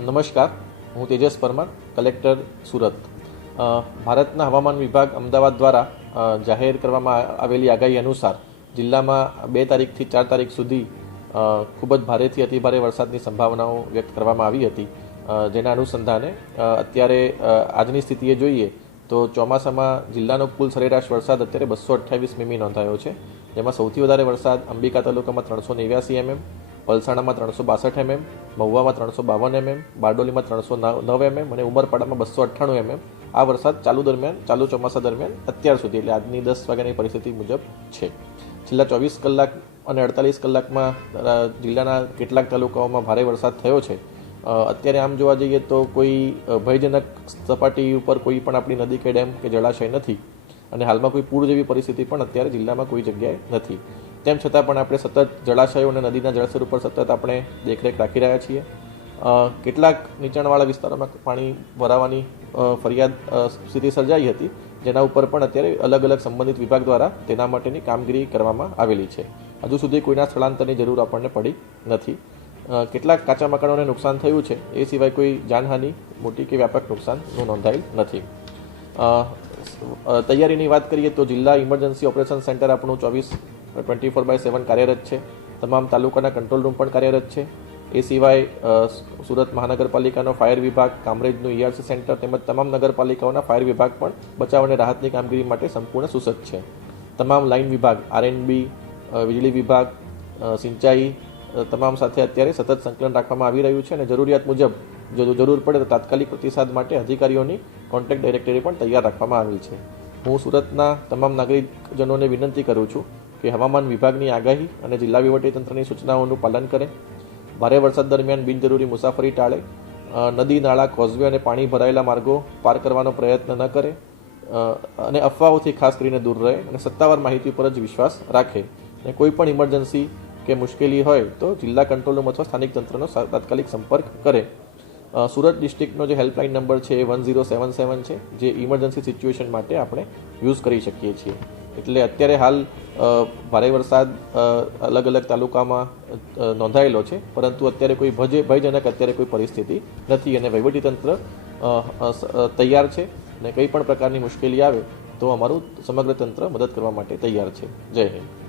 નમસ્કાર, હું તેજસ પરમાર, કલેક્ટર સુરત. ભારતના હવામાન વિભાગ અમદાવાદ દ્વારા જાહેર કરવામાં આવેલી આગાહી અનુસાર જિલ્લામાં 2 તારીખથી 4 તારીખ સુધી ખૂબ જ ભારેથી અતિભારે વરસાદની સંભાવનાઓ વ્યક્ત કરવામાં આવી હતી. જેના અનુસંધાને અત્યારે આજની સ્થિતિએ જોઈએ તો ચોમાસામાં જિલ્લાનો કુલ સરેરાશ વરસાદ અત્યારે 228 મીમી નોંધાયો છે. જેમાં સૌથી વધારે વરસાદ અંબિકા તાલુકામાં 389 mm, વલસાડમાં 362 mm, મહુવામાં 352 mm, બારડોલીમાં 309 mm અને ઉમરપાડામાં 298 mm આ વરસાદ ચાલુ ચોમાસા દરમિયાન અત્યાર સુધી એટલે આજની 10 વાગ્યાની પરિસ્થિતિ મુજબ છે. છેલ્લા 24 કલાક અને 48 કલાકમાં જિલ્લાના કેટલાક તાલુકાઓમાં ભારે વરસાદ થયો છે. અત્યારે આમ જોવા જઈએ તો કોઈ ભયજનક સપાટી ઉપર કોઈ પણ આપણી નદી કે ડેમ કે જળાશય નથી અને હાલમાં કોઈ પૂર જેવી પરિસ્થિતિ પણ અત્યારે જિલ્લામાં કોઈ જગ્યાએ નથી. તેમ છતાં પણ આપણે સતત જળાશયો અને નદીના જળસ્તર ઉપર સતત આપણે દેખરેખ રાખી રહ્યા છીએ. કેટલાક નીચાણવાળા વિસ્તારોમાં પાણી ભરાવાની ફરિયાદ સ્થિતિ સર્જાઈ હતી, જેના ઉપર પણ અત્યારે અલગ અલગ સંબંધિત વિભાગ દ્વારા તેના માટેની કામગીરી કરવામાં આવેલી છે. હજુ સુધી કોઈના સ્થળાંતરની જરૂર આપણને પડી નથી. કેટલાક કાચા મકાનોને નુકસાન થયું છે, એ સિવાય કોઈ જાનહાનિ મોટી કે વ્યાપક નુકસાનનું નોંધાયેલ નથી. તૈયારીની વાત કરીએ તો જિલ્લા ઇમરજન્સી ઓપરેશન સેન્ટર આપણું 24/7 કાર્યરત છે. તમામ તાલુકાના કંટ્રોલ રૂમ પણ કાર્યરત છે. એ સિવાય સુરત મહાનગરપાલિકાનો ફાયર વિભાગ, કામરેજનું ERC સેન્ટર તેમજ તમામ નગરપાલિકાઓના ફાયર વિભાગ પણ બચાવ અને રાહતની કામગીરી માટે સંપૂર્ણ સુસજ્જ છે. તમામ લાઇન વિભાગ, RNB, વીજળી વિભાગ, સિંચાઈ તમામ સાથે અત્યારે સતત સંકલન રાખવામાં આવી રહ્યું છે અને જરૂરિયાત મુજબ જો જરૂર પડે તો તાત્કાલિક પ્રતિસાદ માટે અધિકારીઓની કોન્ટેક્ટ ડાયરેક્ટરી પણ તૈયાર રાખવામાં આવેલ છે. હું સુરતના તમામ નાગરિકજનોને વિનંતી કરું છું કે હવામાન વિભાગની આગાહી અને જિલ્લા વહીવટીતંત્રની સૂચનાઓનું પાલન કરે. ભારે વરસાદ દરમિયાન બિનજરૂરી મુસાફરી ટાળે. નદી, નાળા, કોઝવે અને પાણી ભરાયેલા માર્ગો પાર કરવાનો પ્રયત્ન ન કરે અને અફવાઓથી ખાસ કરીને દૂર રહે અને સત્તાવાર માહિતી પર જ વિશ્વાસ રાખે. અને કોઈ પણ ઇમરજન્સી કે મુશ્કેલી હોય તો જિલ્લા કંટ્રોલ રૂમ અથવા સ્થાનિક તંત્રનો તાત્કાલિક સંપર્ક કરે. સુરત ડિસ્ટ્રિક્ટનો જે હેલ્પલાઇન નંબર છે એ 1077 છે, જે ઇમરજન્સી સિચ્યુએશન માટે આપણે યુઝ કરી શકીએ છીએ. એટલે અત્યારે હાલ ભારે વરસાદ અલગ અલગ તાલુકામાં નોંધાયેલો છે, પરંતુ અત્યારે કોઈ ભયજનક અત્યારે કોઈ પરિસ્થિતિ નથી અને વહીવટીતંત્ર તૈયાર છે અને કંઈ પણ પ્રકારની મુશ્કેલી આવે તો અમારું સમગ્ર તંત્ર મદદ કરવા માટે તૈયાર છે. જય હિન્દ.